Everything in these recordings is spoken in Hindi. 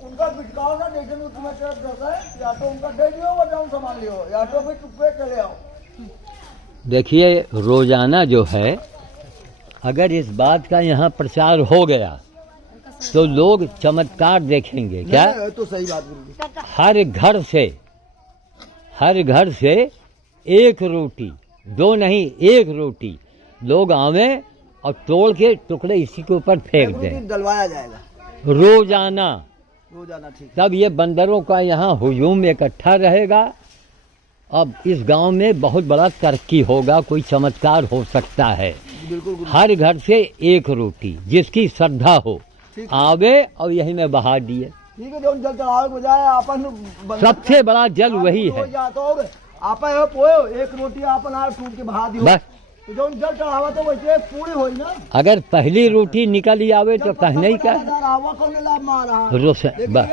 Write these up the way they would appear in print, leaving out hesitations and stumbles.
उनका बिटकाओ ना जैसे में तुम्हें तरफ जाता है, या तो उनका दे दियो वो जाऊँ सामान लियो, या तो फिर चुप्पे चले आओ। देखिए रोजाना जो है अगर इस बात का यहाँ प्रचार हो गया तो लोग चमत्कार देखेंगे। क्या नहीं, तो सही बात गुरुजी। हर घर से एक रोटी, दो नहीं एक रोटी लोग आवे और तोड़ के टुकड़े इसी के ऊपर फेंक दें डलवाया जाएगा रोजाना। ठीक। तब ये बंदरों का यहाँ हुजूम इकट्ठा रहेगा। अब इस गांव में बहुत बड़ा तरक्की होगा, कोई चमत्कार हो सकता है। बिल्कुल हर घर से एक रोटी जिसकी श्रद्धा हो आवे और यही में बहा दिए। ठीक है, जो जल चढ़ावे बजाय आपन सबसे बड़ा जल वही है। आपन पोयो एक रोटी आपन आ टूट के बहा दियो, बस तो जो जल चढ़ावा तो वैसे पूरी होई ना। अगर पहली रोटी निकल ही आवे तो कहने का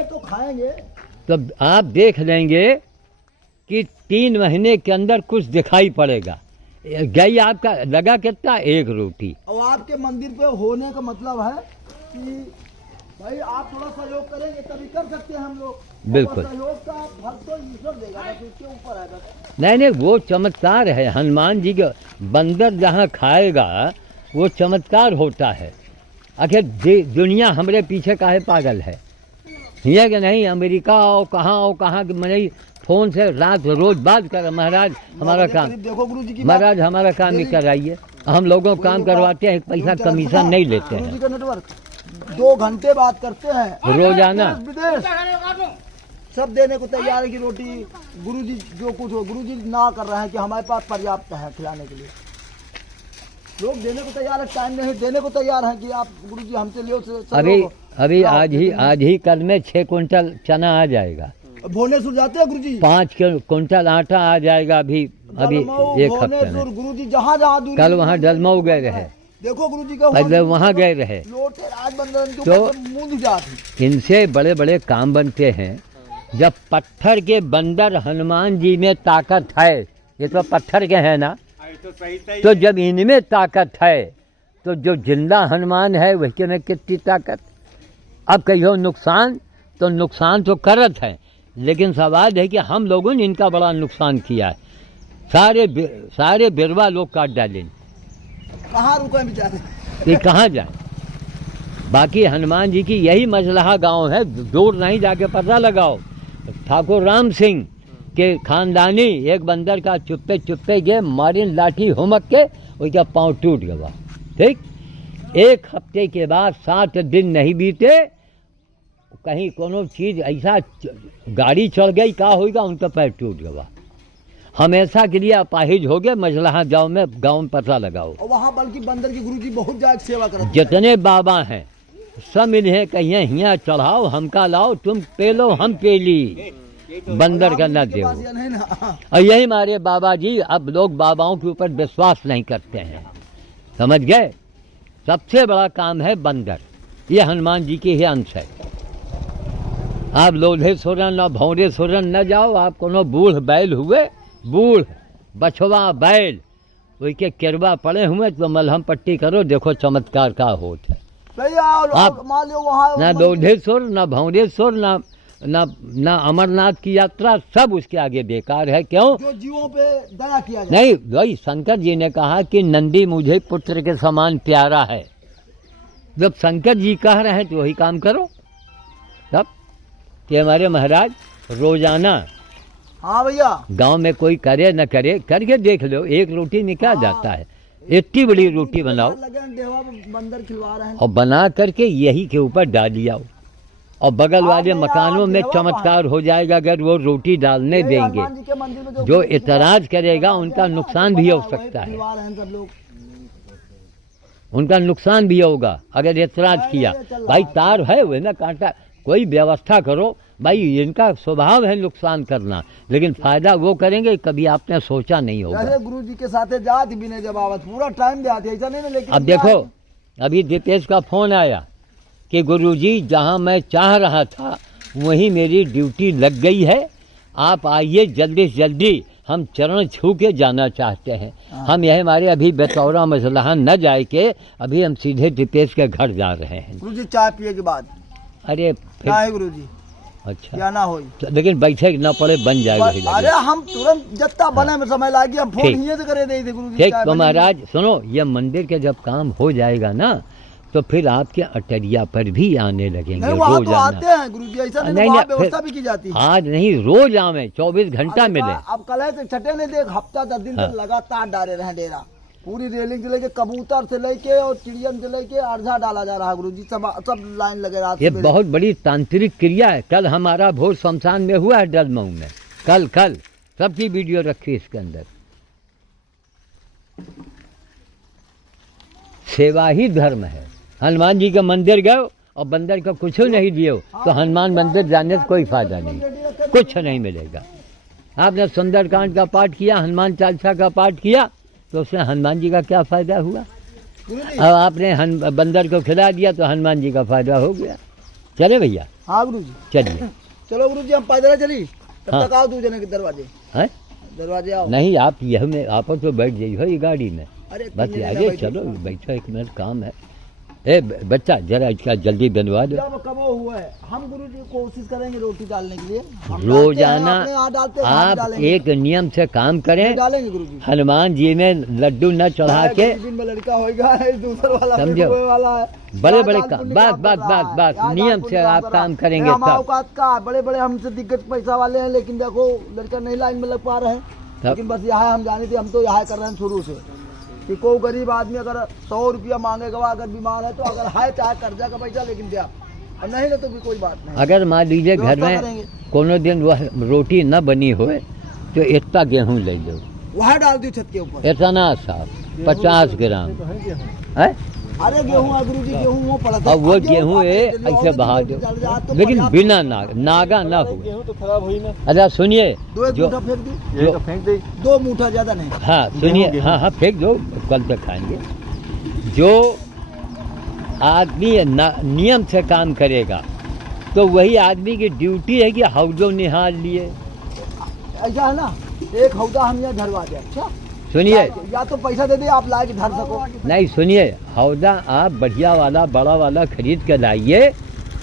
तो खाएंगे। तो आप देख लेंगे कि 3 महीने के अंदर कुछ दिखाई पड़ेगा। गई आपका लगा कितना एक रोटी। और आपके मंदिर पे होने का मतलब है कि भाई आप थोड़ा सहयोग करेंगे तभी कर सकते हैं हम लोग। बिल्कुल सहयोग का फल तो ईश्वर देगा, बस उसके ऊपर है बस। नहीं वो चमत्कार है। हनुमान जी का बंदर जहाँ खाएगा वो चमत्कार होता है। आखिर दुनिया हमारे पीछे काहे पागल है, ये कि नहीं अमेरिका और कहाँ के मने फोन से रात रोज बात कर महाराज हमारा काम, देखो गुरुजी की महाराज हमारा काम ही कराइए। हम लोगों को काम करवाते हैं, पैसा कमीशन नहीं लेते हैं। का नेटवर्क 2 घंटे बात करते हैं रोजाना। विदेश सब देने को तैयार है कि रोटी गुरुजी जो कुछ हो, गुरुजी ना कर रहे हैं कि हमारे पास पर्याप्त है खिलाने के लिए। लोग देने को तैयार है, टाइम नहीं देने को तैयार है कि आप गुरुजी हमसे लियो। अभी आज ही कल में 6 कुंटल चना आ जाएगा। भुवनेश्वर जाते हैं गुरुजी, 5 कुंटल आटा आ जाएगा अभी एक हफ्ते में। गुरुजी जहाँ दूर कल वहाँ डलमऊ गए रहे। देखो गुरुजी का पहले वहाँ गए रहे। तो इनसे बड़े बड़े काम बनते हैं। जब पत्थर के बंदर हनुमान जी में ताकत है, ये तो पत्थर के हैं ना, तो जब इनमें ताकत है तो जो जिंदा हनुमान है वही में कितनी ताकत। अब कहियो नुकसान तो करत है, लेकिन सवाल है कि हम लोगों ने इनका बड़ा नुकसान किया है। सारे बिरवा लोग काट डाले। कहाँ रुके बेचारे, ये कहाँ जाए। बाकी हनुमान जी की यही मजलहा गांव है, दूर नहीं जाके पता लगाओ। ठाकुर राम सिंह के खानदानी एक बंदर का चुप्पे गए मारिन लाठी हुमक के उसका पाँव टूट गया। ठीक, 1 हफ्ते के बाद 7 दिन नहीं बीते कहीं कोनो चीज ऐसा गाड़ी चढ़ गई का होगा उनका पैर टूट गया। हमेशा के लिए अपाहिज हो गए। मजलहा गाँव में पता लगाओ। और वहाँ बल्कि बंदर की गुरुजी बहुत ज्यादा सेवा करते हैं। जितने बाबा हैं सब इन्हें कहिए हिया चढ़ाओ हमका लाओ, तुम पे लो हम पे ली, बंदर का न दे। और यही हमारे बाबा जी, अब लोग बाबाओं के ऊपर विश्वास नहीं करते हैं, समझ गए। सबसे बड़ा काम है बंदर, ये हनुमान जी के ही अंश है। आप लोधेश्वरन और भौरेश्वरन न जाओ। आप कोनो बूढ़ बैल हुए, बूढ़ बछवा बैल उसके केरवा पड़े हुए तो मलहम पट्टी करो, देखो चमत्कार का होता है। आप ना लोधेश्वर ना भौरेश्वर ना अमरनाथ की यात्रा सब उसके आगे बेकार है। क्यों? जो जीवों पे दया किया जाए। नहीं, वही शंकर जी ने कहा कि नंदी मुझे पुत्र के समान प्यारा है। जब शंकर जी कह रहे हैं तो वही काम करो। तब कि हमारे महाराज रोजाना, हाँ भैया, गांव में कोई करे न करे करके देख लो, एक रोटी निकाल जाता है। इतनी बड़ी रोटी बनाओ बंदर खिलवा रहे हैं और बना करके यही के ऊपर डाल आओ और बगल वाले मकानों में चमत्कार हो जाएगा। अगर वो रोटी डालने देंगे, जो इतराज करेगा उनका नुकसान भी हो सकता है, उनका नुकसान भी होगा अगर इतराज किया। भाई तार है वह ना कांटा, कोई व्यवस्था करो। भाई इनका स्वभाव है नुकसान करना, लेकिन फायदा वो करेंगे कभी आपने सोचा नहीं होगा। गुरु जी के साथ जाती भी नहीं, जब आवत पूरा टाइम दे आती ऐसा नहीं। लेकिन अब देखो, अभी दीपेश का फोन आया कि गुरुजी जहां मैं चाह रहा था वहीं मेरी ड्यूटी लग गई है, आप आइए जल्दी से जल्दी, हम चरण छू के जाना चाहते हैं। हम यह हमारे अभी बेतौरा मसलहा न जाए के अभी हम सीधे दीपेश के घर जा रहे हैं। गुरुजी चाय पिए के बाद अरे फिर क्या है गुरुजी, अच्छा या ना हो। तो लेकिन बैठे ना पड़े, बन जाएगा ही अरे हम तुरंत जत्ता बने में समय लागी, हम फोन ठीक। यहीं से करे दे थे गुरुजी। ठीक। चाय तो बनी। महाराज सुनो, ये मंदिर के जब काम हो जाएगा ना तो फिर आपके अटरिया पर भी आने लगेंगे नहीं वहाँ तो रोजाना। आते हैं गुरुजी, ऐसा नहीं, नहीं, वहाँ नहीं, व्यवस्था फिर भी की जाती है। आज नहीं, रोज आवे, 24 घंटा अरे मिले। अब कल है तो छठे नहीं देख, हफ्ता 10 दिन हाँ। तक लगातार डाले रहे डेरा, पूरी रेलिंग से लेके कबूतर से लेके और चिड़ियन से लेके अर्धा डाला जा रहा है गुरुजी, सब लाइन लगे रात ये सवेरे। बहुत बड़ी तांत्रिक क्रिया है। कल हमारा भोज शमशान में हुआ है डलमऊ में, कल सबकी वीडियो रखी इसके अंदर। सेवा ही धर्म है। हनुमान जी के मंदिर गए और बंदर को कुछ नहीं दियो तो हनुमान मंदिर जाने से कोई फायदा नहीं, कुछ नहीं मिलेगा। आपने सुंदरकांड का पाठ किया, हनुमान चालीसा का पाठ किया, तो उससे हनुमान जी का क्या फायदा हुआ? गुरुजी। अब आपने बंदर को खिला दिया तो हनुमान जी का फायदा हो गया। चले भैया, हाँ गुरुजी, चलिए। चलो गुरुजी हम पैदल चली, तब हाँ। तक आओ दो जने के दरवाजे, हैं? दरवाजे आओ। नहीं, आप यह में आप तो बैठ जाइए ये गाड़ी में, अरे बस तीन जने आगे बैठे। चलो, बैठो, 1 मिनट काम है। ए बच्चा जरा इसका जल्दी बनवा दो। जब कबो हुआ है हम गुरुजी कोशिश करेंगे रोटी डालने के लिए, हम रोजाना डालते हैं, अपने यहाँ डालते हैं, हम आप डालेंगे। एक नियम से काम करें। डालेंगे गुरुजी। हनुमान जी में लड्डू न चढ़ा के, गुरुजी में लड़का होएगा, दूसरा वाला समझो। होए वाला है। बड़े यहाँ बड़े दान काम, पुण्य बस काम बस कर रहा बस है, बस यहाँ नियम दान से पुण्य आप कर रहा काम है। करेंगे हम तब। औकात का बड़े बड़े हमसे दिक्कत पैसा वाले हैं, लेकिन देखो लड़का नहीं लाइन में लग पा रहे हैं। लेकिन बस यहाँ हम जाने थे, हम तो यहाँ कर रहे हैं शुरू से कि कोई गरीब आदमी अगर 100 रुपया मांगेगा, अगर बीमार है तो अगर है चाहे कर्जा का पैसा लेकिन दिया, और नहीं ना तो भी कोई बात नहीं। अगर मान लीजिए घर व्यवस्था में करेंगे। कोनो दिन वह रोटी न बनी होए तो इतना गेहूं ले लो, वहाँ डाल दी छत के ऊपर। इतना साफ 50 ग्राम है। अरे गेहूँ है गुरुजी, गेहूँ वो पड़ा था। अब वो अब गेहूं है काट ऐसे दो, बहा और दो, जल जाए तो लेकिन पर्याप्त बिना नागा ना हो। गेहूँ तो खराब हुई ना। अच्छा सुनिए, दो एक जो मुठा फेंक दी, जो फेंक दी, 2 मुठा ज्यादा नहीं। हाँ सुनिए, हाँ हाँ फेंक दो, कल तक खाएंगे। जो आदमी नियम से काम करेगा तो वही आदमी की ड्यूटी है कि हौजो निहार लिए। ऐसा है ना, एक हौदा हम यहाँ धरवा दे। अच्छा सुनिए, या तो पैसा दे दे, आप ला के धर सको। नहीं सुनिए, हौदा आप बढ़िया वाला बड़ा वाला खरीद के लाइए,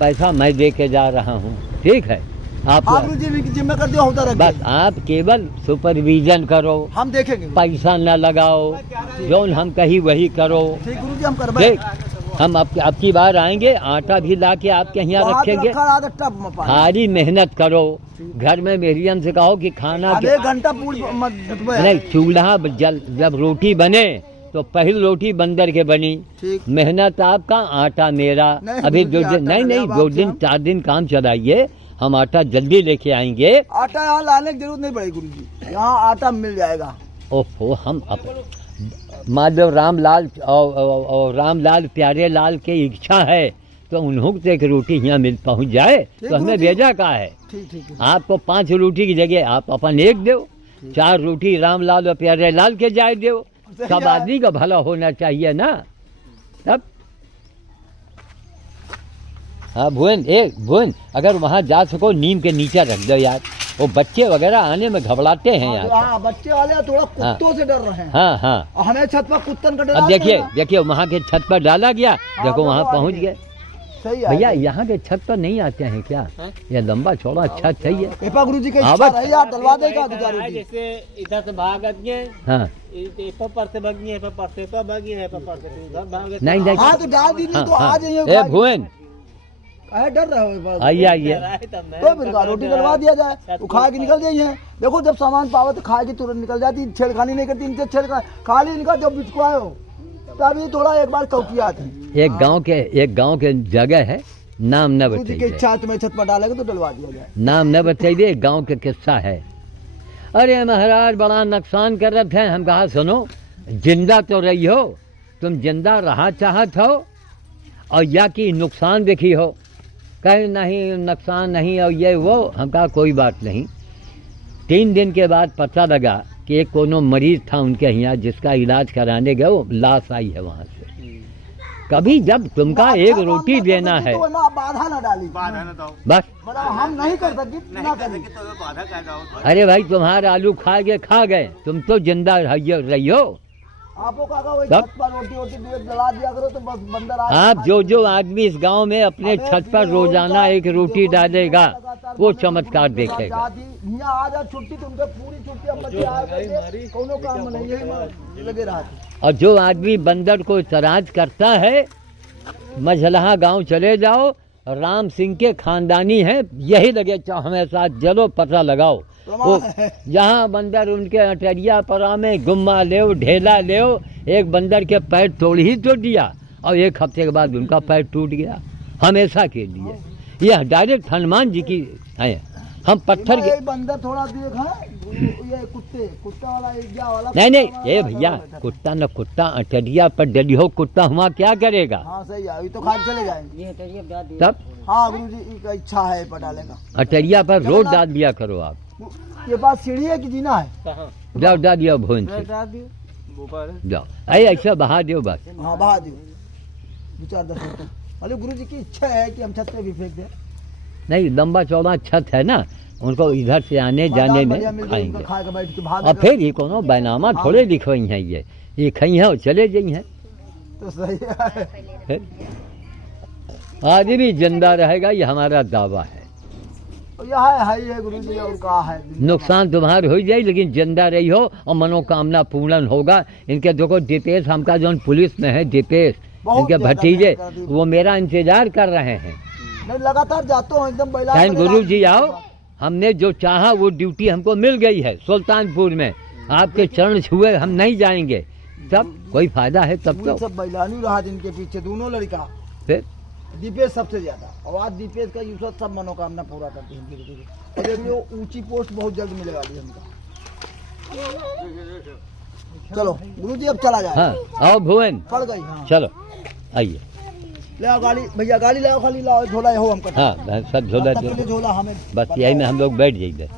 पैसा मैं दे के जा रहा हूँ, ठीक है? आप गुरुजी की जिम्मे कर दिया, हौदा रख बस दे। आप केवल सुपरविजन करो, हम देखेंगे। पैसा न लगाओ, जोन हम कही वही करो, ठीक गुरुजी, हम करवाए। ठीक? हम आपकी बार आएंगे, आटा भी ला के आपके यहाँ वहाँ तो रखेंगे। रखा रहा था टब में पानी। सारी मेहनत करो, घर में मेरियन से कहो कि खाना अब 1 घंटा पूरी मत जुटवाए। नहीं, चूल्हा जब रोटी बने तो पहली रोटी बंदर के बनी। ठीक। मेहनत आपका, आटा मेरा। नहीं, अभी गुरुजी, 2 दिन आटा नहीं ले नहीं आओ 2 आपसे दिन हम। 4 दिन काम चलाइए, हम आटा जल्दी लेके आएंगे। आटा यहाँ लाने की जरूरत नहीं पड़ेगी गुरुजी, यहाँ आटा मिल जाएगा। ओहो, हम माधव रामलाल और रामलाल प्यारे लाल की इच्छा है तो उन्हों से एक रोटी यहाँ मिल पहुँच जाए तो हमें गुरुजी। भेजा का है। ठीक ठीक है। आपको 5 रोटी की जगह आप अपन 1 दो, 4 रोटी रामलाल और प्यारे लाल के जाए दो। सही सब है। आदमी का भला होना चाहिए ना। तब हाँ भुवन अगर वहाँ जा सको नीम के नीचे रख दो यार, वो बच्चे वगैरह आने में घबराते हैं यार। हाँ, बच्चे वाले थोड़ा कुत्तों से डर रहे हैं। हाँ हाँ, और हमें छत पर कुत्तन का डर। अब देखिए वहाँ के छत पर डाला गया, देखो वहाँ पहुँच गए। सही है भैया यहाँ के छत पर नहीं आते हैं क्या? ये लंबा चौड़ा छत सही है। पेपा गुरुजी के हाँ, इच्छा बस। रही यार, डलवा देगा दुकान। जैसे इधर से भाग गए, हाँ पर से भागी है, पर से भागी है, पर से उधर भागे। नहीं नहीं, हाँ तो डाल दीजिए, हाँ तो आ हाँ, जाइए। ए भुवन काहे डर रहे हो? आइए आइए। तो फिर का रोटी डलवा दिया जाए, वो खा के निकल जाइए। देखो जब सामान पावे तो खा के तुरंत निकल जाती, छेड़खानी नहीं करती इनसे। खाली इनका जब बिचकुआए हो तभी थोड़ा एक बार कौकिया आती। एक गांव के जगह है, नाम न गुरुजी की बताइए, इच्छा तुम्हें छत पर डालेगा तो डलवा दिया जाए। नाम न बताइए, गांव का किस्सा है। अरे महाराज बड़ा नुकसान कर रहे थे। हम कहा सुनो, जिंदा तो रही हो तुम, जिंदा रहा चाहत हो और या कि नुकसान देखी हो? कहे नहीं नुकसान नहीं और ये वो। हम कहा कोई बात नहीं। 3 दिन के बाद पता लगा कि एक कोनो मरीज था उनके यहाँ, जिसका इलाज कराने गए, वो लाश आई है वहाँ से। कभी जब तुमका एक रोटी देना है, तो ना बाधा ना डाली, बस मतलब हम नहीं कर सकते ना करें। अरे भाई तुम्हारे आलू खा गए, तुम तो जिंदा रही हो। आपको काका वही तब? छत पर रोटी वोटी जला दिया करो तो बस बंदर आ आप जो आदमी इस गांव में अपने छत पर रोजाना एक रोटी डालेगा वो चमत्कार देखेगा। यहाँ आ जा छुट्टी तुमके पूरी छुट्टी अब बच्चे आ गए कोनो काम में नहीं यही लगे रहा थी। और जो आदमी बंदर को तराज करता है, मझलहा गांव चले जाओ, राम सिंह के खानदानी हैं, यही लगे हमेशा जलो पता लगाओ। वो जहाँ बंदर उनके अटरिया परा में गुम्मा ले ढेला ले, एक बंदर के पैर तोड़ ही तो दिया और एक हफ्ते के बाद उनका पैर टूट गया हमेशा के लिए। यह डायरेक्ट हनुमान जी की है। हम पत्थर के बंदर थोड़ा देखा ये कुत्ता वाला एरिया वाला नहीं ये भैया कुत्ता न कुत्ता अटरिया पर डली हो कुत्ता हुआ क्या करेगा। हाँ सही है, अभी तो खा चले जाएंगे तब हाँ गुरुजी की इच्छा है पटाले का। अटरिया पर रोड डाल दिया करो आप। ये बात सीढ़ी है कि जीना है? जाओ डाल दिया भवन से जाओ, ऐसा बहा दो बस। हाँ बहा दियो 2-4 10 मीटर। अरे गुरुजी की इच्छा है कि हम छत पे भी फेंक दें। नहीं लंबा चौड़ा छत है ना, उनको इधर से आने जाने में खाएंगे। खा के बैठ के भाग और फिर ये कोनो बैनामा थोड़े लिखवाई हैं, ये खई है और चले गई हैं। तो सही है। आदमी जिंदा रहेगा ये हमारा दावा है। यह है ही है गुरुजी और कहा है। नुकसान तुम्हार हो जाए लेकिन जिंदा रही हो और मनोकामना पूर्ण होगा। इनके देखो दीपेश, हमका जो पुलिस में है दीपेश, इनके भतीजे, वो मेरा इंतजार कर रहे हैं। नहीं लगातार जाता हूँ एकदम बैला। गुरु जी आओ, हमने जो चाहा वो ड्यूटी हमको मिल गई है सुल्तानपुर में। आपके चरण छुए हम नहीं जाएंगे, तब कोई फायदा है तब तो। सब बैलानी रहा जिनके पीछे दोनों लड़का, फिर दीपेश सबसे ज्यादा। और आज दीपेश का यूसुफ सब मनोकामना पूरा करते हैं। और देखिए ऊंची पोस्ट बहुत जल्द मिलेगा हमका। चलो गुरुजी अब चला जाए। हाँ आओ भुवन पड़ गई। हाँ चलो आइए। ले आओ गाड़ी भैया, गाड़ी ले आओ, खाली लाओ झोला हो हमका। हाँ सब झोला दो, झोला हमें बस यही में हम लोग बैठ जाइए।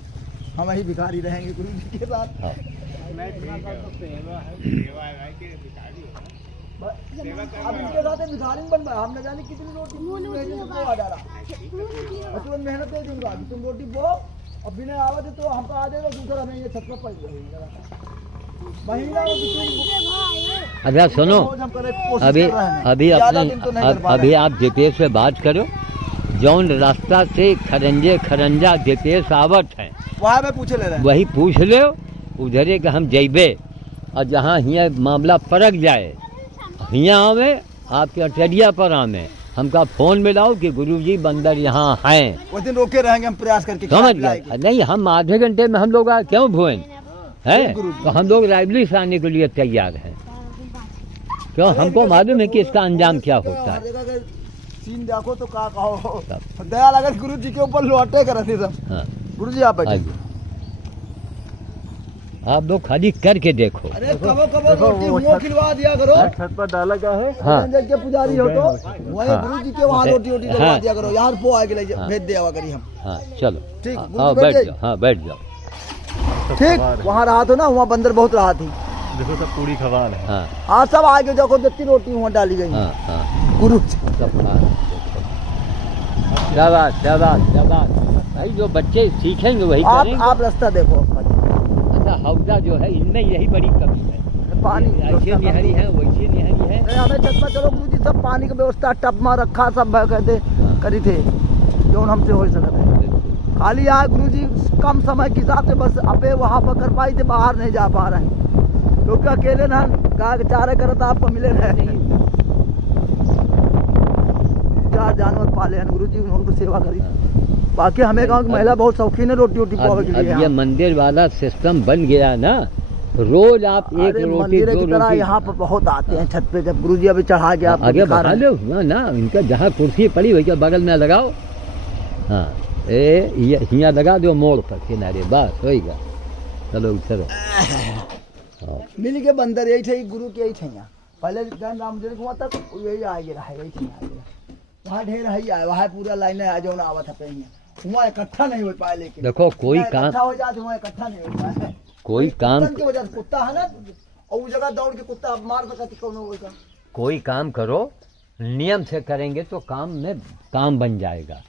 हम ही भिखारी रहेंगे गुरुजी के साथ। हाँ। अब इनके साथ भिखारी बन रहा, हम न जाने कितनी रोटी आ जा रहा। तुरंत मेहनत दे दूंगा, तुम रोटी बो और बिना आवाज तो हमको आ जाएगा। दूसरा हमें ये छत पर पड़ अच्छा सुनो, अभी आप दीपेश से बात करो। जौन रास्ता से खरंजा दीपेश आवत है वहाँ में पूछे ले रहे हैं, वही पूछ लो उधरे का हम जइबे। और जहाँ हियाँ मामला परक जाए हियाँ आवे, आपके अटरिया पर आवे, हमका फोन मिलाओ कि गुरुजी बंदर यहाँ हैं। उस दिन रोके रहेंगे हम प्रयास करके। समझ गए? नहीं हम आधे घंटे में हम लोग क्यों भुवन है, तो हम लोग रायबली से आने के लिए तैयार हैं। क्यों हमको मालूम है कि इसका अंजाम क्या होता है। सीन देखो तो का कहो, दया लगा गुरु जी के ऊपर लौटे कर रहे सब। हाँ गुरु जी आप बैठे, आप लोग खाली करके देखो। अरे कबो रोटी मुंह खिलवा दिया करो। छत पर डाला क्या है? हाँ के पुजारी हो तो वही गुरु जी के वहाँ रोटी खिलवा दिया करो। यार पो आगे ले भेज दिया करी हम। हाँ चलो ठीक, हाँ बैठ जाओ। हाँ बैठ जाओ। ठीक वहाँ रहा तो ना, वहाँ बंदर बहुत रहा थी। देखो सब पूरी खवाल है। हाँ हाँ सब आगे देखो जितनी रोटी वहाँ डाली गई। हाँ हाँ गुरु शाबाश शाबाश शाबाश भाई, जो बच्चे सीखेंगे वही करेंगे। आप रास्ता देखो। अच्छा हौजा जो है इनमें यही बड़ी कमी है, पानी ऐसे निहरी है वैसे निहरी है। नहीं, हमें छत पर चलो गुरु जी सब पानी की व्यवस्था टब में रखा सब कहते करी थे जो हमसे हो सकते है। खाली यहाँ गुरु जी कम समय के हिसाब से बस अबे वहाँ पर कर पाई थे, बाहर नहीं जा पा रहे हैं क्योंकि अकेले ना गाय के चारे करत आपको मिले रहे। 4 जानवर पाले हैं गुरु जी, उनकी सेवा करी। बाकी हमें गाँव की महिला बहुत शौकीन है रोटी पावे के लिए। अब ये मंदिर वाला सिस्टम बन गया ना, रोज आप एक रोटी मंदिर दो की तरह रोटी यहाँ पर बहुत आते हैं छत पे। जब गुरु जी अभी चढ़ा गया आगे बढ़ा लो ना, इनका जहाँ कुर्सी पड़ी वही के बगल में लगाओ। हाँ यहाँ लगा दो मोड़ पर किनारे, बस होगा। चलो चलो मिल के बंदर यही थे, गुरु के यही थे। यहाँ पहले राम मंदिर हुआ तक यही आगे रहा, यही थे वहाँ ढेर है आए, वहाँ पूरा लाइन है जो ना आवत है। वहाँ इकट्ठा नहीं हो पाए, लेकिन देखो कोई काम हो जाते वहाँ इकट्ठा नहीं हो पाए। कोई काम की वजह से कुत्ता है ना, और उस जगह दौड़ के कुत्ता मार सकती कौन होगा। कोई काम करो नियम से करेंगे तो काम में काम बन जाएगा।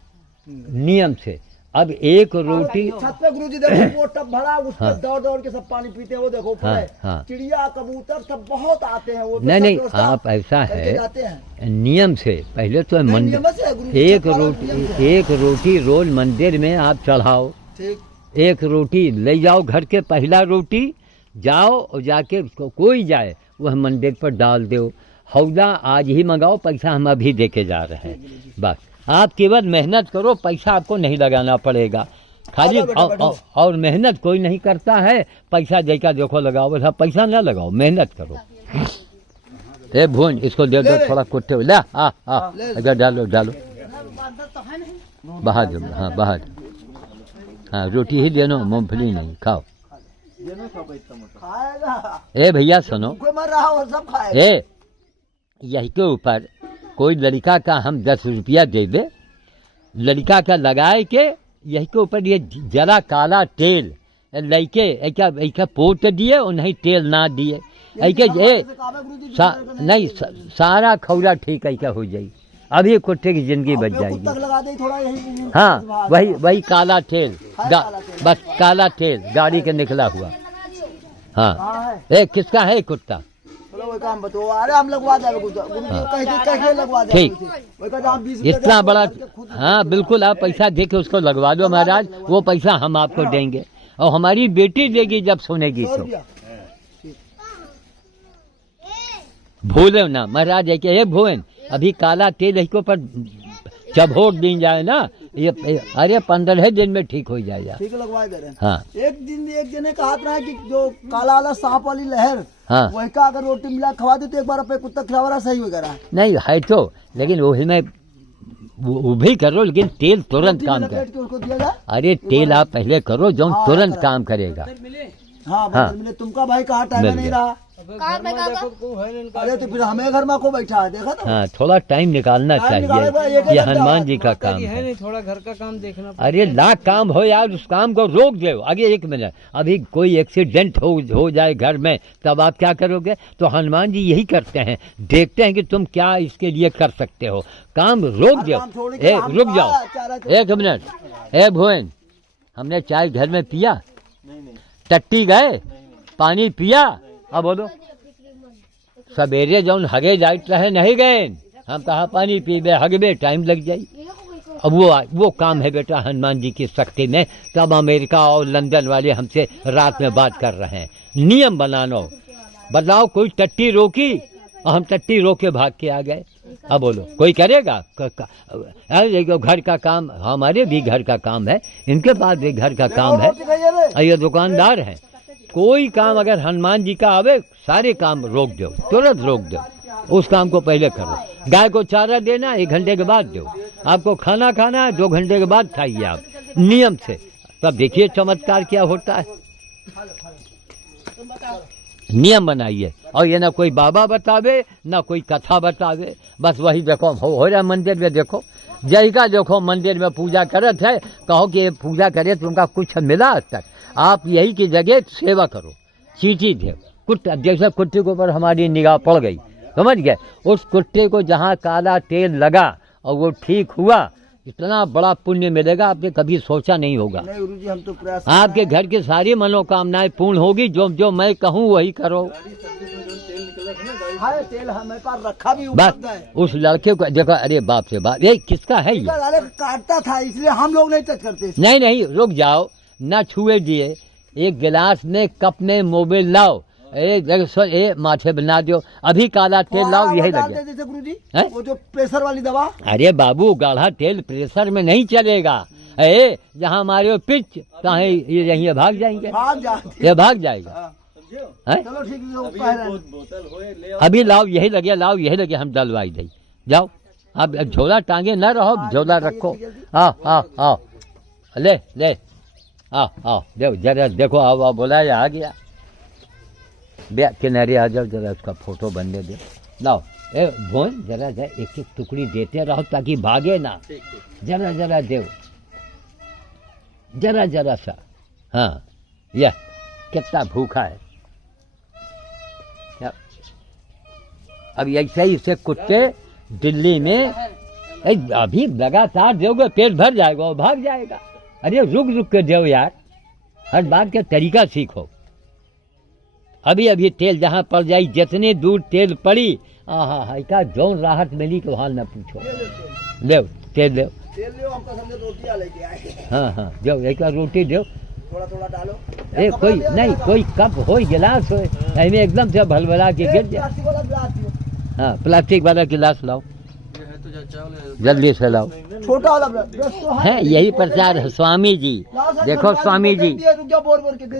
नियम से अब एक रोटी छत पे गुरुजी देखो वो टब भरा, उस पे दौड़ दौड़ के सब पानी पीते हैं, वो देखो ऊपर है। हाँ। चिड़िया कबूतर सब बहुत आते हैं, वो नहीं नहीं, आप ऐसा जाते है हैं नियम से पहले तो मंदिर नियम से है गुरुजी, एक छत वाला रोटी नियम से। एक रोटी रोज मंदिर में आप चढ़ाओ, ठीक, एक रोटी ले जाओ घर के, पहला रोटी जाओ और जाके उसको कोई जाए वह मंदिर पर डाल दो। हौदा आज ही मंगाओ, पैसा हम अभी दे के जा रहे हैं। बस आप केवल मेहनत करो, पैसा आपको नहीं लगाना पड़ेगा। खाली और मेहनत कोई नहीं करता है, पैसा देकर देखो लगाओ, बस पैसा ना लगाओ, मेहनत करो। ए भून इसको दे दो थोड़ा कुट्टे, ला अगर डालो डालो बाहर दो, हाँ बाहर, हाँ रोटी ही देनो, मूंगफली नहीं खाओ। खाएगा ए भैया सुनो, कोई मर रहा हो सब खाएगा। ए यही के ऊपर कोई लड़का का हम 10 रुपया दे दे, लड़का का लगाए के यही के ऊपर ये जरा काला तेल लैके एक पोत दिए और नहीं तेल ना दिए, ऐके नहीं सारा खौरा ठीक ऐका हो जाई, अभी कुत्ते की जिंदगी बच जाएगी। लगा दे थोड़ा यही, हाँ वही काला तेल, बस काला तेल गाड़ी के निकला हुआ। हाँ ए किसका है कुत्ता? चलो वो काम बताओ, अरे हम लगवा देंगे कह लगवा देंगे। ठीक, इतना बड़ा, हाँ बिल्कुल, आप पैसा दे के उसको लगवा दो महाराज, वो पैसा हम आपको देंगे और हमारी बेटी देगी जब सुनेगी तो। भूले ना महाराज है कि ये भुवन अभी काला तेल इसको पर जब होट दी जाए ना, ये अरे 15 दिन में ठीक हो जाएगा। ठीक लगवा दे रहे हैं। हाँ एक जने कहा था कि जो काला वाला सांप वाली लहर, हाँ वही का अगर रोटी मिला खवा दे तो एक बार अपने कुत्ता खिलावा सही वगैरह नहीं है तो, लेकिन वही में वो भी करो, लेकिन तेल तुरंत काम करे। उसको दिया जाए, अरे तेल आप पहले करो जो तुरंत काम करेगा। हाँ हाँ। मिले तुमका भाई कहा टाइम नहीं रहा, अरे तो फिर हमें घर में को बैठा है देखा था। हाँ थोड़ा टाइम निकालना चाहिए, ये हनुमान जी का काम है। नहीं थोड़ा घर का काम देखना। अरे लाख काम हो यार, उस काम को रोक दो। आगे 1 मिनट, अभी कोई एक्सीडेंट हो जाए घर में, तब आप क्या करोगे? तो हनुमान जी यही करते हैं, देखते हैं कि तुम क्या इसके लिए कर सकते हो, काम रोक दो। रुक जाओ 1 मिनट। ए भुवन, हमने चाय घर में पिया, टट्टी गए, पानी पिया, अब बोलो सवेरे जौन हगे जाइत रहे नहीं गए, हम कहा पानी पीबे हगबे टाइम लग जाई। अब वो काम है बेटा हनुमान जी की शक्ति में। तब अमेरिका और लंदन वाले हमसे रात में बात कर रहे हैं, नियम बनानो बदलाव। कोई टट्टी रोकी और हम टट्टी रोक के भाग के आ गए। अब बोलो कोई करेगा? घर का काम, हमारे भी घर का काम है, इनके पास भी घर का काम है, ये दुकानदार हैं। कोई काम अगर हनुमान जी का आवे, सारे काम रोक दो, तुरंत रोक दो, उस काम को पहले करो। गाय को चारा देना 1 घंटे के बाद दो, आपको खाना खाना 2 घंटे के बाद खाइए आप नियम से। तब देखिए चमत्कार क्या होता है। नियम बनाइए, और ये ना कोई बाबा बतावे ना कोई कथा बतावे, बस वही देखो हो रहा मंदिर में। देखो जय का देखो मंदिर में पूजा करत है, कहो कि पूजा करे तुमका कुछ मिला आज तक? आप यही की जगह सेवा करो, चींटी दे कुत्ता, जैसे कुत्ते के ऊपर हमारी निगाह पड़ गई, समझ गए? उस कुत्ते को जहाँ काला तेल लगा और वो ठीक हुआ, इतना बड़ा पुण्य मिलेगा, आपने कभी सोचा नहीं होगा। नहीं गुरुजी, हम तो प्रयास आपके घर की सारी मनोकामनाएं पूर्ण होगी। जो मैं कहूँ वही करो। तेल हमें पास रखा भी बस उपलब्ध है। उस लड़के को देखो, अरे बाप से बाप, ये किसका है? ये काटता था इसलिए हम लोग नहीं टच करते। नहीं रुक जाओ, ना छुए दिए। एक गिलास में कप में मोबिल लाओ, एक माथे बना दो, अभी काला तेल लाओ, यही लगे। जैसे गुरुजी वो जो प्रेशर वाली दवा, अरे बाबू गाढ़ा तेल प्रेशर में नहीं चलेगा। जहाँ हमारे पिच कहाँ ये यहीं भाग जाएंगे, ये भाग जाएगा। चलो ठीक, अभी लाओ, यही लगे, लाओ यही लगे, हम डलवाई दे। जाओ अब झोला टांगे न रहो, झोला रखो। आओ ले आओ देखो जरा, देखो आओ बोला आ गया। किनारे आ जाओ, जरा उसका फोटो बनने दे। लाओ ए भोन, जरा एक टुकड़ी देते रहो ताकि भागे ना। जरा दे, जरा सा। हाँ यह कितना भूखा है। अब ऐसे ही से कुत्ते दिल्ली में अभी लगातार दोगे, पेट भर जाएगा और भाग जाएगा। अरे रुक रुक के दो यार, हर बात का तरीका सीखो। अभी अभी तेल जहाँ पड़ जाई, जितने दूर तेल पड़ी, आहा का जौन राहत मिली तो हाल न पूछो। ले तेल ले, हमको समझे रोटियां लेके आए। हाँ हाँ दो, एक बार रोटी दो, थोड़ा थोड़ा डालो। ए कोई नहीं, कोई कप हो गिलास हो, ऐसे एकदम से भलभला के गिर जाए। प्लास्टिक वाला गिलास दियो। हाँ प्लास्टिक वाला गिलास लाओ, जल्दी से लाओ। छोटा वाला ब्रश तो है यही प्रचार है स्वामी जी। देखो स्वामी जी,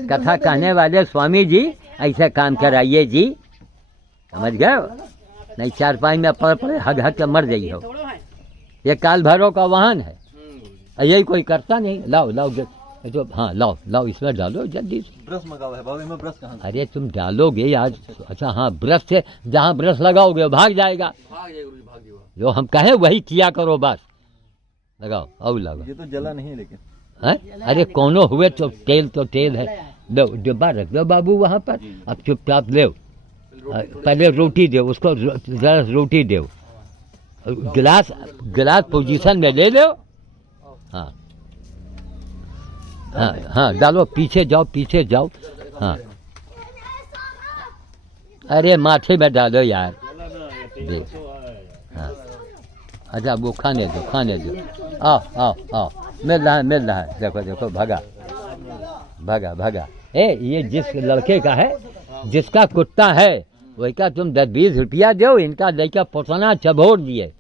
कथा कहने वाले स्वामी जी, ऐसा काम कराइए जी, समझ गए? नहीं चारपाई में पड़ पड़े हग हग के मर जाइए हो। ये काल भैरव का वाहन है, यही कोई करता नहीं। लाओ लाओ तो, हाँ लाओ लाओ, इसमें डालो जल्दी से। ब्रश मंगा हुआ है बाबू, में ब्रश कहाँ? अरे तुम डालोगे आज? अच्छा हाँ, ब्रश से जहाँ ब्रश लगाओगे भाग जाएगा। जो हम कहे वही किया करो बस। लगाओ और लगाओ। ये तो जला नहीं है लेकिन है? अरे कोनो हुए तो तेल है। दो डिब्बा रख दो बाबू वहाँ पर, अब चुपचाप ले। पहले रोटी दो उसको, जरा रोटी दो, गिलास पोजीशन में ले लो। हाँ हाँ हाँ डालो, पीछे जाओ। हाँ अरे माथे में डालो यार। देख हाँ, अच्छा वो खाने दो। आओ मिल रहा है। देखो भगा। ये जिस लड़के का है, जिसका कुत्ता है, वही का तुम 10-20 रुपया दो, इनका लड़का पोतना चबोर दिए।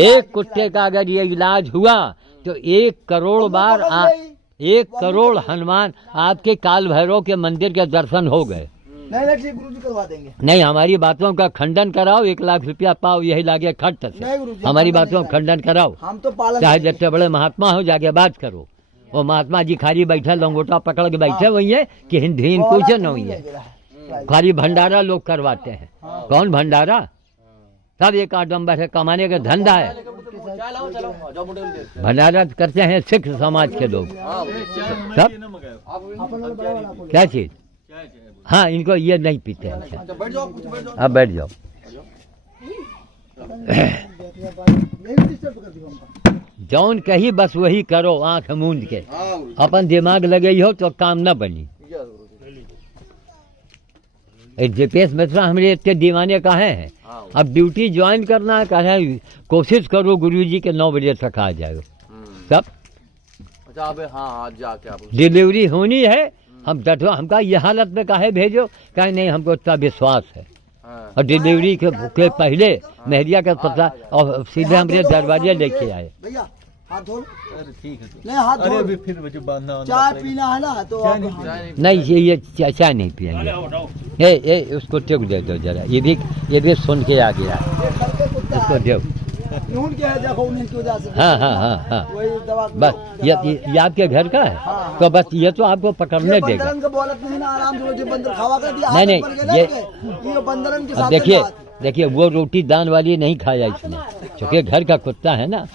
एक कुत्ते का अगर ये इलाज हुआ तो 1 करोड़ बार 1 करोड़ हनुमान आपके काल भैरव के मंदिर के दर्शन हो गए। नहीं गुरुजी करवा देंगे। नहीं, हमारी बातों का खंडन कराओ, 1 लाख रुपया पाओ, यही लागे खट से। हमारी बातों का खंडन कराओ, हम तो पालन, चाहे जितने बड़े महात्मा हो जाके बात करो। वो महात्मा जी खाली बैठे लंगोटा पकड़ के बैठे हुई है कि हिंदी कुछ नहीं है, खाली भंडारा लोग करवाते हैं। कौन भंडारा? सब एक आडम्बर है, कमाने का धंधा है। भंडारा करते हैं सिख समाज के लोग। सब क्या चीज? हाँ इनको ये नहीं पीते हैं। अब बैठ जाओ। जौन कही बस वही करो, आंख मूंद के। अपन दिमाग लगे हो तो काम न बनी। जीपीएस मिश्रा हमारे इतने दीवाने कहे हैं। अब ड्यूटी ज्वाइन करना है, कहे कोशिश करो गुरुजी के 9 बजे तक आ जाओ। सब हाँ जाके आप डिलीवरी होनी है। हम डटवा, हमका ये हालत में काहे भेजो? कहे नहीं, हमको इतना विश्वास है। और डिलीवरी के पहले मेहरिया का पता, और सीधे हमारे दरवाजे लेके आए। भैया हाथ धो। ठीक है नहीं हाथ धो। अरे फिर मुझे बांधना चाय पीना है ना तो नहीं, ये चाय नहीं पियेंगे। ए उसको टेक दे दो जरा, ये भी सुन के आ गया, इसको दो। नून क्या है देखो, उन्हीं की वजह से। हाँ वही दवा बस। ये आपके घर का है? तो बस ये तो आपको पकड़ने देगा। बंदरन का बोलत नहीं ना, आराम से बंदर खावा कर दिया। नहीं ये बंदरन के साथ। देखिए वो रोटी दान वाली नहीं खाया इसने, क्योंकि घर का कुत्ता है ना।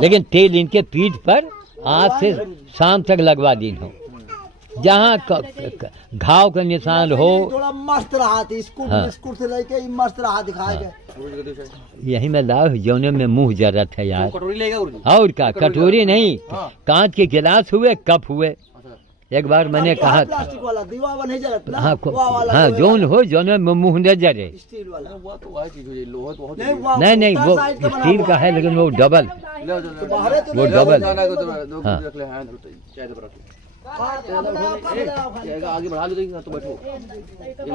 लेकिन तेल इनके पीठ पर आज से शाम तक लगवा दी हो, जहाँ घाव का निशान हो। थोड़ा मस्त रहा थी, स्कूट से लेके मस्त रहा दिखाएगा। यही में लाओ, जौने में मुंह जरत है यार। और क्या? कटोरी नहीं, कांच के गिलास हुए, कप हुए। एक बार मैंने कहा था, प्लास्टिक वाला दीवा नहीं जरत ना। हाँ जौन हो, जौने में मुंह न जरे। स्टील वाला नहीं वो स्टील का है, लेकिन वो डबल, वो डबल। हाँ आगे बढ़ा लो तो बैठो,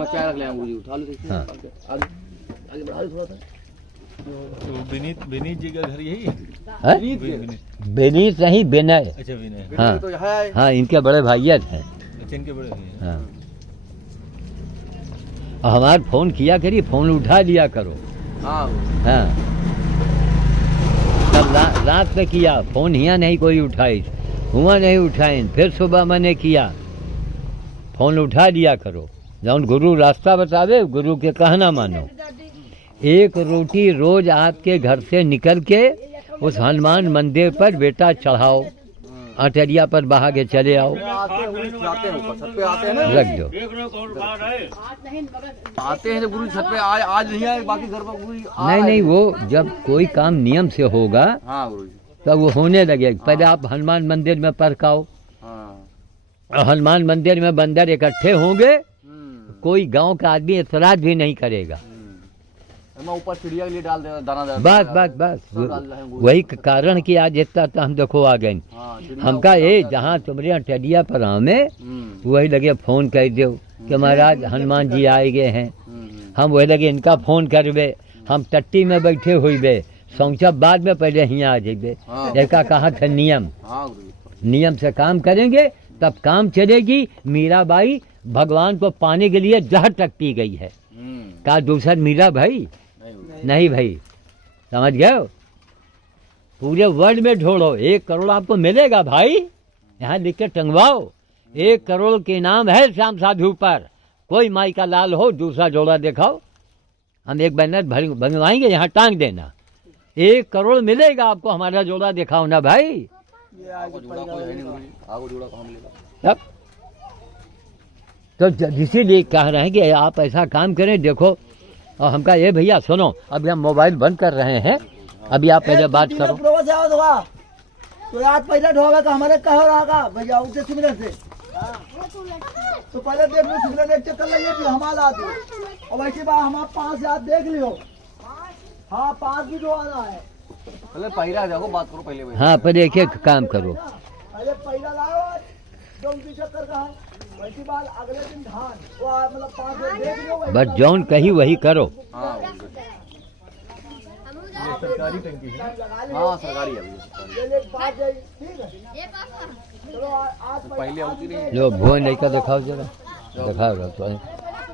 चाय रख ले, उठा लो। हाँ आगे बढ़ा लो थोड़ा सा। तो विनीत जी का घर यही है? विनीत नहीं, विनय। अच्छा विनय। हाँ तो है। हाँ इनके बड़े भाइया हैं। अच्छा इनके बड़े भाई। हाँ हमारे फोन किया करिए, फोन उठा लिया करो। हाँ तब रात में किया फोन, यहाँ नहीं कोई उठाई, हुआ नहीं उठाए। फिर सुबह मैंने किया, फोन उठा लिया करो। जब गुरु रास्ता बतावे, गुरु के कहना मानो। 1 रोटी रोज आपके घर से निकल के उस हनुमान मंदिर पर बेटा चढ़ाओ, अटरिया पर बहा के चले आओ, रख दो। आते हैं गुरु छत पे, आज नहीं आए, बाकी घर पर गुरु। नहीं वो जब कोई काम नियम से होगा, हाँ गुरु तो वो होने लगे। पहले आप हनुमान मंदिर में परखाओ, और हनुमान मंदिर में बंदर इकट्ठे होंगे, कोई गांव का आदमी एतराज भी नहीं करेगा। ऊपर चिड़िया के लिए डाल देगा दाना। बस बस बस वही कारण कि आज इतना तो हम देखो आ गए। हमका ये जहाँ तुम्हारे टेडिया पर हमें वही लगे फोन कर दो कि महाराज हनुमान जी आए गए हैं। हम वही लगे इनका फोन करवे, हम टट्टी में बैठे हुए सोचा बाद में पहले यहाँ आ जाइए। ऐसा कहा था नियम से काम करेंगे तब काम चलेगी। मीराबाई भगवान को पाने के लिए जहर तक पी गई है। कहा दूसरा मीरा भाई नहीं भाई, समझ गए हो? पूरे वर्ल्ड में ढूंढो 1 करोड़ आपको मिलेगा भाई। यहाँ लिख के टंगवाओ 1 करोड़ के नाम है श्याम साधु पर। कोई माई का लाल हो दूसरा जोड़ा दिखाओ, हम एक बैनर बनवाएंगे, यहाँ टांग देना। 1 करोड़ मिलेगा आपको, हमारा जोड़ा दिखाओ ना भाई। तो इसीलिए कह रहे हैं कि आप ऐसा काम करें। देखो और हमका ये भैया सुनो, अभी हम मोबाइल बंद कर रहे हैं, अभी आप पहले बात करो। तो आज पहले ढोगा का हमारे कहो रहा भैया उसे सिमरन से तो पहले देख लो, सिमरन एक चक्कर लगे फिर हमारा आते और वैसे बात हमारे 5 याद देख लियो। हाँ 5 भी जो आना है पहले पहिरा जाओ, बात करो पहले। हाँ पहले एक एक काम करो। पहले पहिरा लाओ जो चक्कर का है, वैसी बात अगले दिन धान वो मतलब 5 देख लियो। बस जौन कही वही करो। सरकारी टंकी है। हाँ सरकारी है। पहले होती नहीं। जो भुआ नहीं का दिखाओ जरा, दिखाओ तो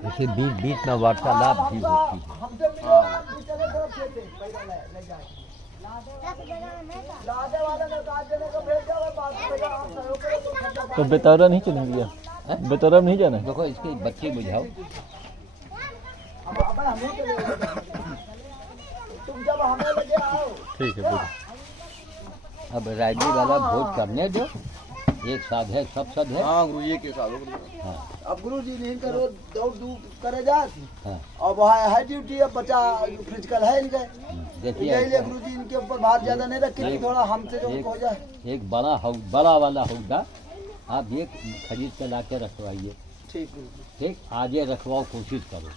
इसे बीच में वार्तालाप भी होती है। तो बेतौरा नहीं चलेंगे, बेतौरा नहीं जाना। देखो इसके बच्चे बुझाओ। ठीक है। अब राजवी वाला वोट करने दो, एक साथ है सब साथ है। हाँ गुरु जी के साथ। हाँ अब गुरु जी नहीं करो दौड़ दूर करे जा। हाँ अब है ड्यूटी, अब बच्चा फिजिकल है इनके, देखिए गुरु जी इनके ऊपर भार ज्यादा नहीं रखे, थोड़ा हमसे जो हो जाए। एक बड़ा वाला होगा, आप ये खरीद के ला के रखवाइए। ठीक ठीक, आगे रखवाओ, कोशिश करो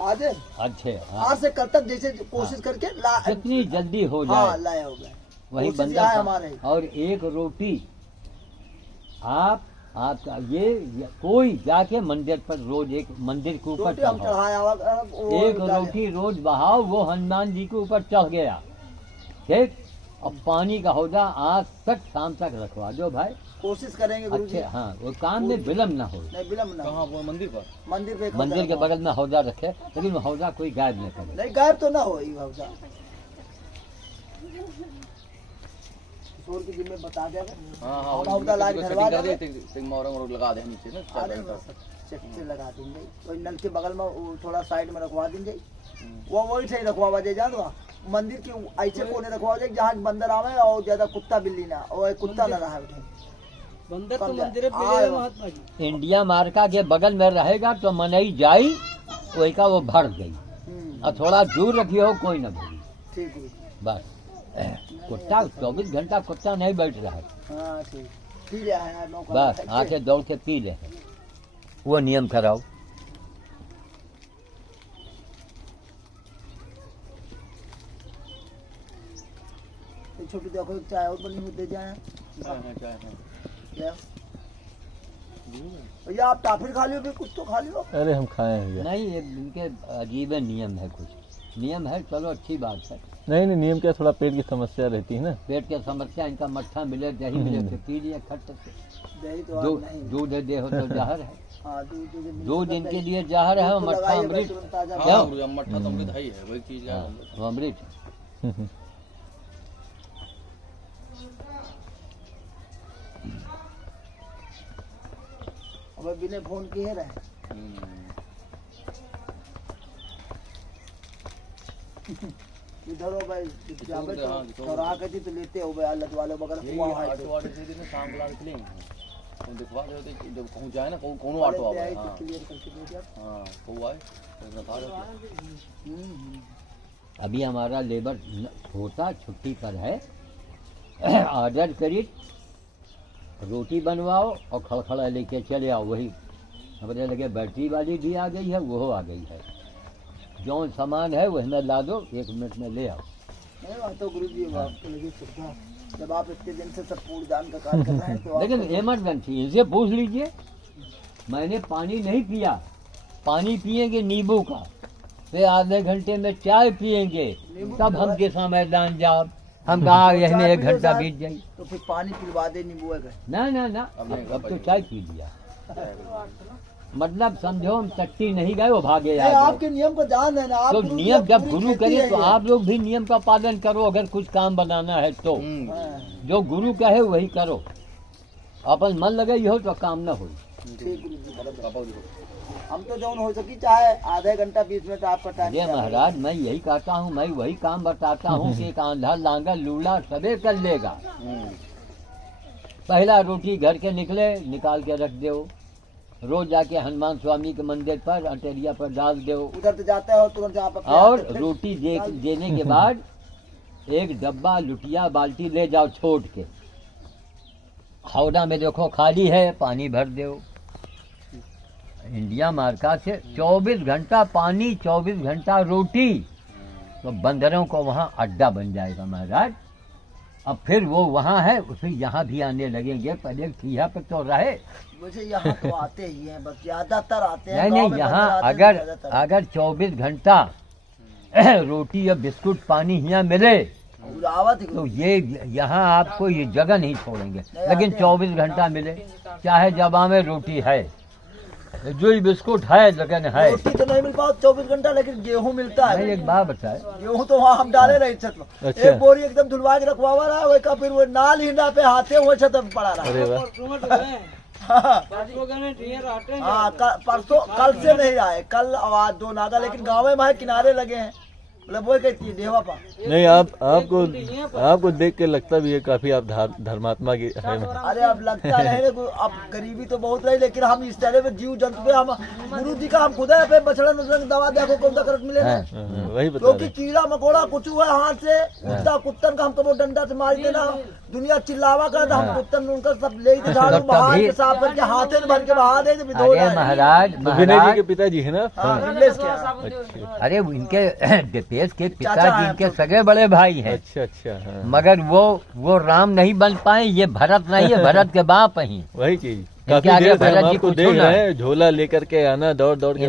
आज अच्छे। आज से कल तक जैसे कोशिश करके जितनी जल्दी हो जाए। हाँ लाया हो गया वही बंदा हमारे। और 1 रोटी आपका ये कोई जाके मंदिर पर रोज एक मंदिर के ऊपर चढ़ाओ, 1 रोटी रोज बहाओ, वो हनुमान जी के ऊपर चढ़ गया। ठीक, अब पानी का हौदा आज तक शाम तक रखवा दो भाई, कोशिश करेंगे गुरु जी। हाँ वो काम में विलम्ब ना हो। नहीं विलम्ब ना। कहाँ वो मंदिर पर? मंदिर के बगल में हौदा रखे, लेकिन हौदा कोई गायब नहीं करे। नहीं गायब तो ना हो हौदा, की जिम्मे बता देगा। हाँ हौदा लाइट धरवा देंगे, लगा देंगे नीचे ना, से लगा देंगे। तो नल के बगल में थोड़ा साइड में रखवा देंगे, वो वही सही रखवा जाए। जान मंदिर के ऐसे कोने रखवा जाए जहाँ बंदर आवे और ज्यादा कुत्ता बिल्ली ना, और कुत्ता ना रहा बंदर तो मंदिर इंडिया मार्का के बगल में रहेगा तो मनई जाई, कोई का वो भर गई। और थोड़ा दूर रखी हो, कोई ना भरी। ठीक है बस कुत्ता 24 घंटा कुत्ता नहीं बैठ रहा है। हाँ ठीक, पी लिया है बस आके दौड़ के पी ले, वो नियम कराओ। छोटी देखो चाय और बनी हुई दे जाए भैया। आप टाफिर खा लियो, फिर कुछ तो खा लियो। अरे हम खाए हैं नहीं, ये इनके अजीब नियम है, कुछ नियम है। चलो अच्छी बात है। नहीं नियम क्या, थोड़ा पेट की समस्या रहती है ना। पेट की समस्या, इनका मट्ठा मिले, दही मिले तो पी लिया खट से। दही तो दूध दे हो तो जहर है। हाँ दूध इनके लिए जहर है। मट्ठा अमृत, मट्ठा तो अमृत है, वही चीज है वो अमृत। अब बिना फोन किए रहे इधर हो भाई, चौराहा कहती तो लेते हो भाई, अल्लाह वाले वगैरह हुआ है तो शाम को निकलेंगे, तो दिखवा दे जब पहुंच जाए ना, कौन ऑटो आवे। हां वो आए अभी हमारा लेबर होता छुट्टी पर है, ऑर्डर करी, रोटी बनवाओ और खड़खड़ा लेके चले आओ। वही हमारे लगे बैटरी वाली भी आ गई है, वो आ गई है। जो सामान है वही में ला दो, 1 मिनट में ले आओ। नहीं वहाँ तो गुरु जी आपको लगी सुविधा, जब आप इतने दिन से सब कूड़दान का कार्य कर रहे हैं तो लेकिन इमरजेंसी इनसे पूछ लीजिए, मैंने पानी नहीं पिया, पानी पिएंगे नींबू का, फिर आधे घंटे में चाय पिएंगे, तब हम किसा मैदान जाओ। हम कहा यही 1 घंटा बीत जाए तो फिर पानी पिलवा दे नींबू है। ना ना ना, अब तो चाय पी लिया। मतलब समझो हम चट्टी नहीं गए, वो भागे नहीं, आ आपके नियम को जान है ना आप। तो गुरु जी नियम अब जब पूरी गुरु खेती करे है तो ये। आप लोग भी नियम का पालन करो। अगर कुछ काम बनाना है तो हाँ, जो गुरु कहे वही करो, अपन मन लगे हो तो काम न हो। ठीक गुरु जी बराबर। हम तो जौन हो सकी चाहे आधे घंटा 20 मिनट आपका टाइम। ये महाराज मैं यही कहता हूँ, मैं वही काम बताता हूँ कि एक आंधा लांगा लूला सबे कर लेगा। पहला रोटी घर के निकले निकाल के रख दो, रोज जाके हनुमान स्वामी के मंदिर पर अटेरिया पर डाल दो, उधर तो जाते हो तुरंत यहाँ पर और रोटी देने के बाद एक डब्बा लुटिया बाल्टी ले जाओ छोड़ के, हौदा में देखो खाली है, पानी भर दो। इंडिया मार्का से 24 घंटा पानी, 24 घंटा रोटी, तो बंदरों को वहाँ अड्डा बन जाएगा महाराज। अब फिर वो वहाँ है, उसे यहाँ भी आने लगेंगे। पहले ठिया पे तो रहे, मुझे यहाँ तो आते ही हैं, बस ज्यादातर आते हैं। नहीं गाँव नहीं, में यहाँ बंदर आते हैं अगर ज्यादातर। 24 घंटा रोटी या बिस्कुट पानी यहाँ मिले उड़ावत ही तो ये यहाँ आपको ये जगह नहीं छोड़ेंगे। नहीं लेकिन आते हैं। 24 घंटा मिले, चाहे जबा में रोटी है, जो ही बिस्कुट है, लेकिन है। रोटी तो नहीं मिल पाओ 24 घंटा, लेकिन गेहूँ मिलता नहीं, है। एक बात बताए, गेहूँ तो वहाँ हम डाले रहे छत में। अच्छा। एक बोरी एकदम धुलवा के रखवा रहा है, वही का फिर वो नाल हिंडा पे हाथे हुए छत में पड़ा रहा। अरे वाह। हाँ, आटे हाँ, परसों कल से नहीं आए, कल आवाज 2 नागा, लेकिन गाँव में हमारे किनारे लगे हैं। मतलब वो कहती है देवा पा। नहीं आपको देख के लगता भी है काफी आप धर्मात्मा की है। अरे अब लगता है अब गरीबी तो बहुत रही, लेकिन हम इस तरह पे जीव जंतु पे हम गुरु जी का हम खुदा पे बछड़ा नजर दवा देखो कौन सा करत मिलेगा। वही बता क्योंकि रहे। कीड़ा मकोड़ा कुछ हुआ हाथ से कुत्ता कुत्तन का हम कबो डंडा से मार देना, दुनिया चिल्लावा का तो हम कुत्तन उनका सब ले के झाड़ू तो बहा तभी- के साफ करके हाथे में भर के बहा दे तो भिगो अरे रहा है। महाराज तो विनय जी महाराज, के पिताजी है ना। हाँ, कमलेश के यहाँ। अच्छा अरे इनके दीपेश के चाचा पिताजी हैं इनके आपको। सगे बड़े भाई हैं, अच्छा अच्छा हाँ। मगर वो राम नहीं बन पाए। ये भरत नहीं है, भरत के बाप ही। वही चीज इनके काफी आगे देर से भरत हम जी आपको कुछ देख होना रहे है। हैं, झोला लेकर के आना दौड़ दौड़ के।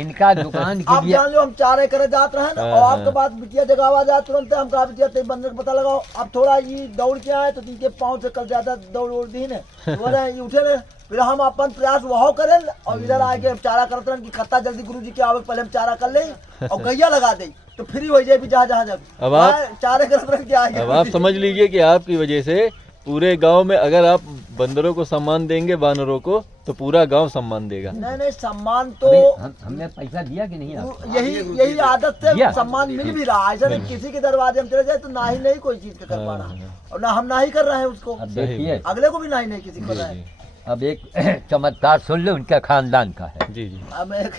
इनका दुकान के आप लिए जान लो हम चारे करे जात रहे ना, हाँ, और आपके हाँ। बाद बिटिया जगावा जाए तुरंत हम कहा बिटिया तेरे बंदर का पता लगाओ। अब थोड़ा ये दौड़ के आए तो इनके पाँव से कल ज्यादा दौड़ उड़ दी ने, ये उठे ने। फिर हम अपन प्रयास वहाँ करें और इधर आके चारा करते रहे कि कत्ता जल्दी गुरु जी के आवे पहले हम चारा कर ले और गैया लगा दे तो फ्री हो जाए भी जहाँ जहाँ जब अब आप- चारे करते रहे आगे। अब आप समझ लीजिए कि आपकी वजह से पूरे गांव में अगर आप बंदरों को सम्मान देंगे, बानरों को, तो पूरा गांव सम्मान देगा। नहीं नहीं सम्मान तो अभी हमने पैसा दिया कि नहीं आपको? यही आदत दिया। से सम्मान मिल भी रहा है। ऐसा नहीं किसी के दरवाजे हम चले जाए तो ना ही नहीं कोई चीज का कर पा रहा, और ना हम ना ही कर रहे हैं उसको, अब देखिए, अगले को भी ना ही नहीं किसी को कर जी रहे जी हैं। अब एक चमत्कार सुन लो, उनके खानदान का है। जी जी। अब एक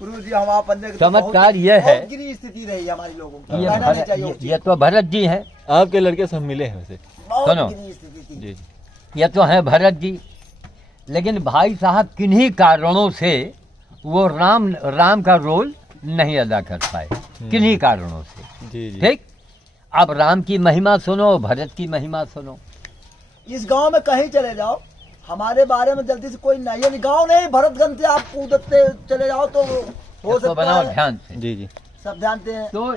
गुरु जी हम आप बंदे चमत्कार ये है- बहुत गिरी स्थिति रही हमारी लोगों की, ये कहना नहीं चाहिए वो ये तो भरत जी हैं, आपके लड़के सब मिले हैं वैसे। बहुत सुनो। गिरी स्थिति थी। जी जी। ये तो हैं भरत जी। लेकिन भाई साहब किन्हीं कारणों से वो राम का रोल नहीं अदा कर पाए, किन्हीं कारणों से। जी जी। ठीक, अब राम की महिमा सुनो, भरत की महिमा सुनो। इस गांव में कहीं चले जाओ हमारे बारे में जल्दी से कोई नहीं है, गांव नहीं भरतगंज से आप कूदते चले जाओ तो हो इसको सकता बनाओ है। ध्यान से। जी जी। सब जानते हैं। तो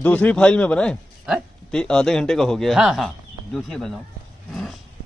दूसरी फाइल में बनाए, हैं? आधे घंटे का हो गया है। हाँ हाँ, दूसरी बनाओ।